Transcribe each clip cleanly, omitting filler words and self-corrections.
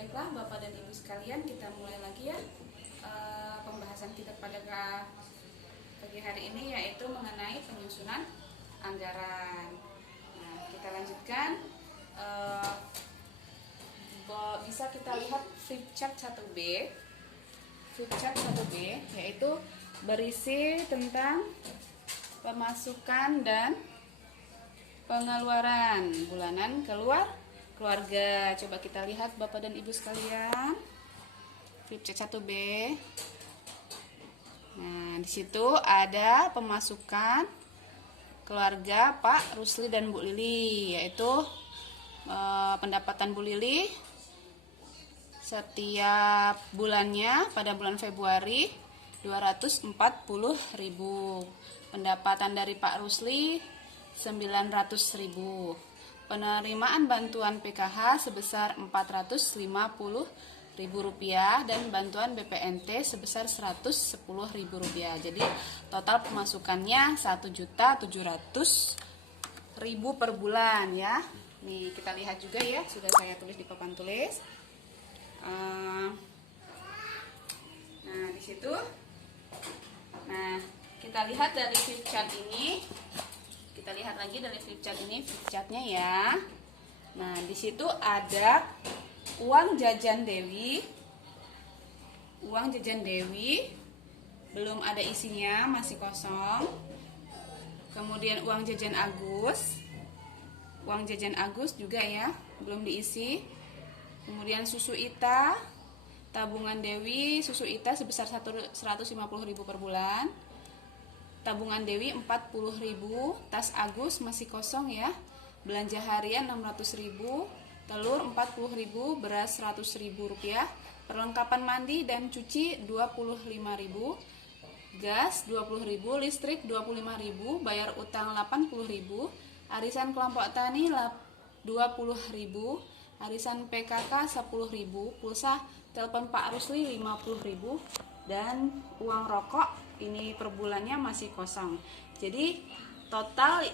Baiklah Bapak dan Ibu sekalian, kita mulai lagi ya pembahasan kita pada pagi hari ini, yaitu mengenai penyusunan anggaran. Nah, kita lanjutkan. Bisa kita lihat flip chart 1B. Flip chart 1B yaitu berisi tentang pemasukan dan pengeluaran bulanan keluarga. Coba kita lihat Bapak dan Ibu sekalian. Flip chart 1B. Nah, di situ ada pemasukan keluarga Pak Rusli dan Bu Lili, yaitu pendapatan Bu Lili setiap bulannya pada bulan Februari 240.000. Pendapatan dari Pak Rusli 900.000. Penerimaan bantuan PKH sebesar Rp450.000 dan bantuan BPNT sebesar Rp110.000. Jadi total pemasukannya Rp1.700.000 per bulan ya. Nih kita lihat juga ya, sudah saya tulis di papan tulis. Nah di situ, nah kita lihat dari flip chart ini. Kita lihat lagi dari flip chart ini, flip chartnya ya. Nah di situ ada uang jajan Dewi. Uang jajan Dewi belum ada isinya, masih kosong. Kemudian uang jajan Agus. Uang jajan Agus juga ya, belum diisi. Kemudian susu Ita, tabungan Dewi, susu Ita sebesar 150.000 per bulan. Tabungan Dewi 40.000, tas Agus masih kosong ya. Belanja harian 600.000, telur 40.000, beras Rp100.000, perlengkapan mandi dan cuci 25.000, gas 20.000, listrik 25.000, bayar utang 80.000, arisan kelompok tani 20.000, arisan PKK 10.000, pulsa telepon Pak Rusli 50.000, dan uang rokok ini per bulannya masih kosong. Jadi total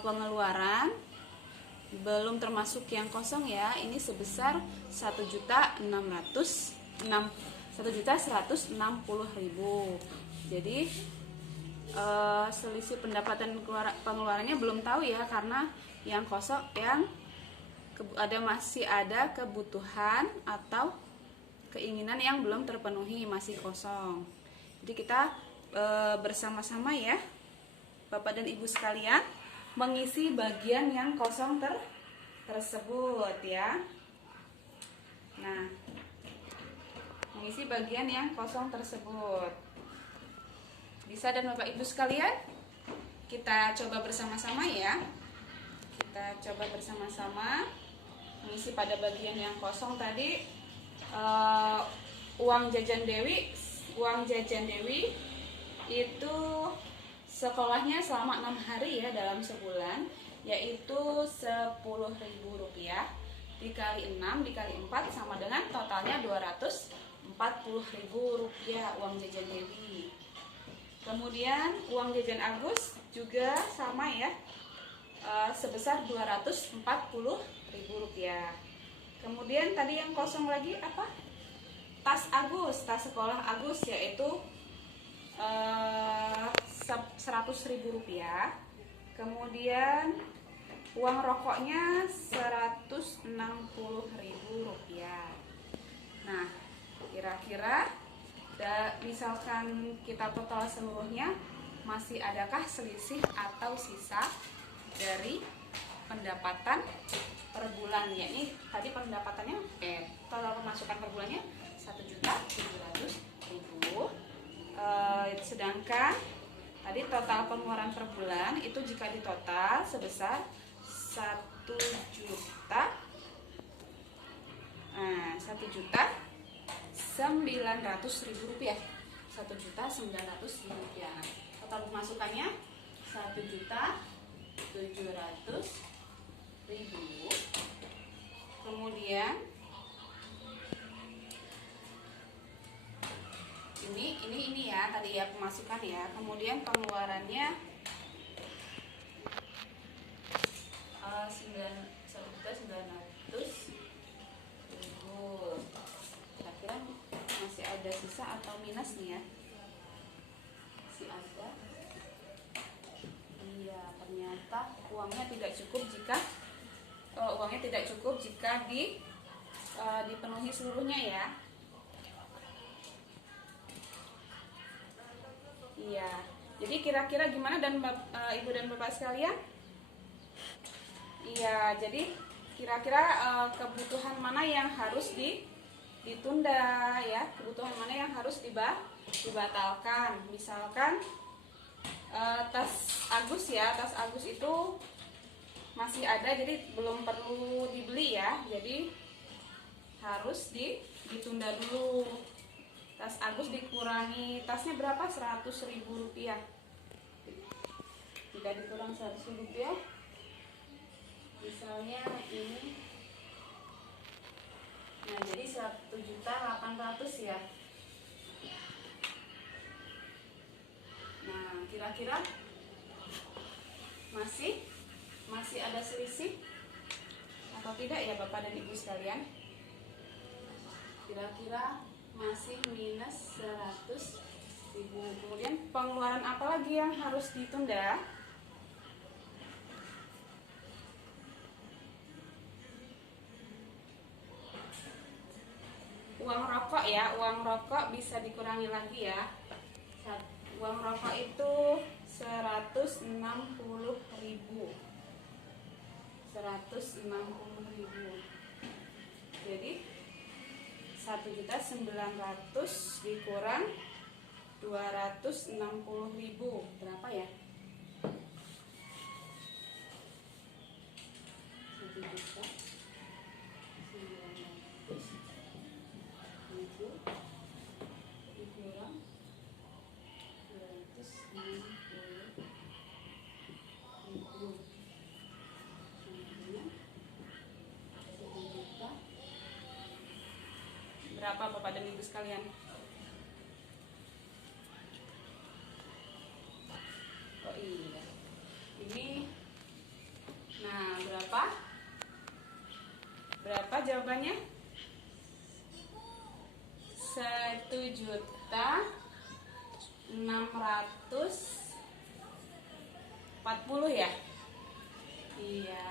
pengeluaran belum termasuk yang kosong ya, ini sebesar 1.160.000. Jadi selisih pendapatan pengeluarannya belum tahu ya, karena yang kosong masih ada kebutuhan atau keinginan yang belum terpenuhi, masih kosong. Jadi kita bersama-sama ya Bapak dan Ibu sekalian mengisi bagian yang kosong tersebut ya. Nah, mengisi bagian yang kosong tersebut. Bisa dan Bapak Ibu sekalian, kita coba bersama-sama ya. Kita coba bersama-sama mengisi pada bagian yang kosong tadi. Uang jajan Dewi itu sekolahnya selama 6 hari ya dalam sebulan, yaitu Rp10.000 dikali 6 dikali 4 sama dengan totalnya Rp240.000 uang jajan Dewi. Kemudian uang jajan Agus juga sama ya, sebesar Rp240.000. Kemudian tadi yang kosong lagi apa? Tas Agus, tas sekolah Agus, yaitu Rp100.000. Kemudian uang rokoknya Rp160.000. Nah, kira-kira misalkan kita total seluruhnya, masih adakah selisih atau sisa dari pendapatan per bulan? Ya, ini tadi pendapatannya total pemasukan per bulannya 1.700.000. Sedangkan tadi total pengeluaran per bulan itu jika ditotal sebesar 1.900.000 1.900.000. Total pemasukannya 1.700.000. Kemudian ini ya tadi ya pemasukan ya. Kemudian pengeluarannya 1.900.000 sisa atau minus nih ya. Masih ada. Iya, ternyata uangnya tidak cukup jika dipenuhi seluruhnya ya. Iya. Jadi kira-kira gimana Ibu dan Bapak sekalian? Iya, jadi kira-kira kebutuhan mana yang harus ditunda ya? Kebutuhan mana yang harus dibatalkan? Misalkan tas Agus ya, tas Agus itu masih ada, jadi belum perlu dibeli ya. Jadi harus ditunda dulu. Tas Agus dikurangi, tasnya berapa? 100.000 rupiah. Jika dikurang 100.000 rupiah, misalnya ini, nah jadi 1.800.000 ya. Nah, kira-kira masih ada selisih atau tidak ya Bapak dan Ibu sekalian? Kira-kira masih minus 100.000. Kemudian pengeluaran apa lagi yang harus ditunda? Uang rokok ya, uang rokok bisa dikurangi lagi ya. Uang rokok itu 160.000. Jadi 1.900.000 dikurang 260.000 berapa ya? 1.900.000 dikurang 260.000. Berapa Bapak dan Ibu sekalian? Oh iya, ini, nah berapa jawabannya? 1.640 ya. Iya,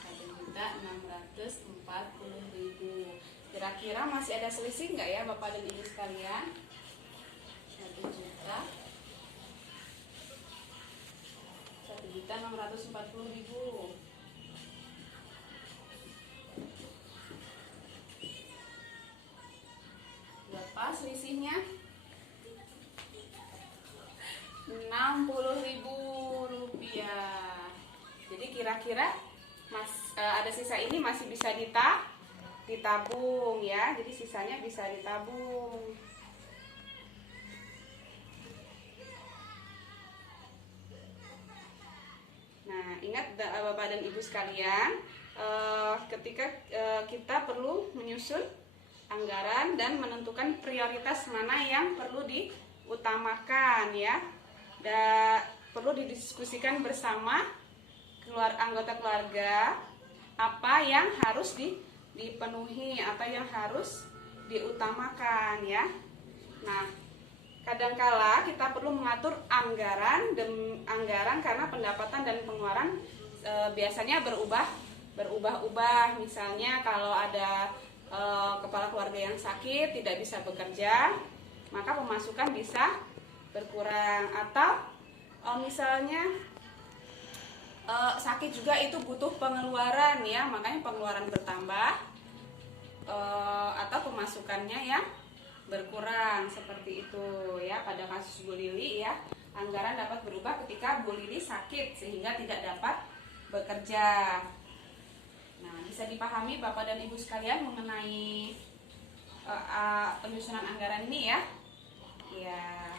1.640.000. Kira-kira masih ada selisih nggak ya Bapak dan Ibu sekalian? 1.640.000. Berapa selisihnya? 60.000 rupiah. Jadi kira-kira ada sisa ini masih bisa ditabung ya. Jadi sisanya bisa ditabung. Nah, ingat Bapak dan Ibu sekalian, ketika kita perlu menyusun anggaran dan menentukan prioritas mana yang perlu diutamakan ya. Dan perlu didiskusikan bersama anggota keluarga apa yang harus dipenuhi atau yang harus diutamakan ya. Nah, kadangkala kita perlu mengatur anggaran karena pendapatan dan pengeluaran biasanya berubah-ubah. Misalnya kalau ada kepala keluarga yang sakit tidak bisa bekerja, maka pemasukan bisa berkurang. Atau misalnya sakit juga itu butuh pengeluaran ya, makanya pengeluaran bertambah atau pemasukannya yang berkurang seperti itu ya. Pada kasus Bu Lili ya, anggaran dapat berubah ketika Bu Lili sakit sehingga tidak dapat bekerja. Nah, bisa dipahami Bapak dan Ibu sekalian mengenai penyusunan anggaran ini ya. Ya,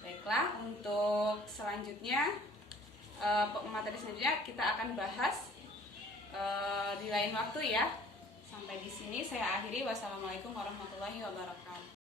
baiklah, untuk selanjutnya materi selanjutnya kita akan bahas di lain waktu ya. Sampai di sini saya akhiri. Wassalamualaikum warahmatullahi wabarakatuh.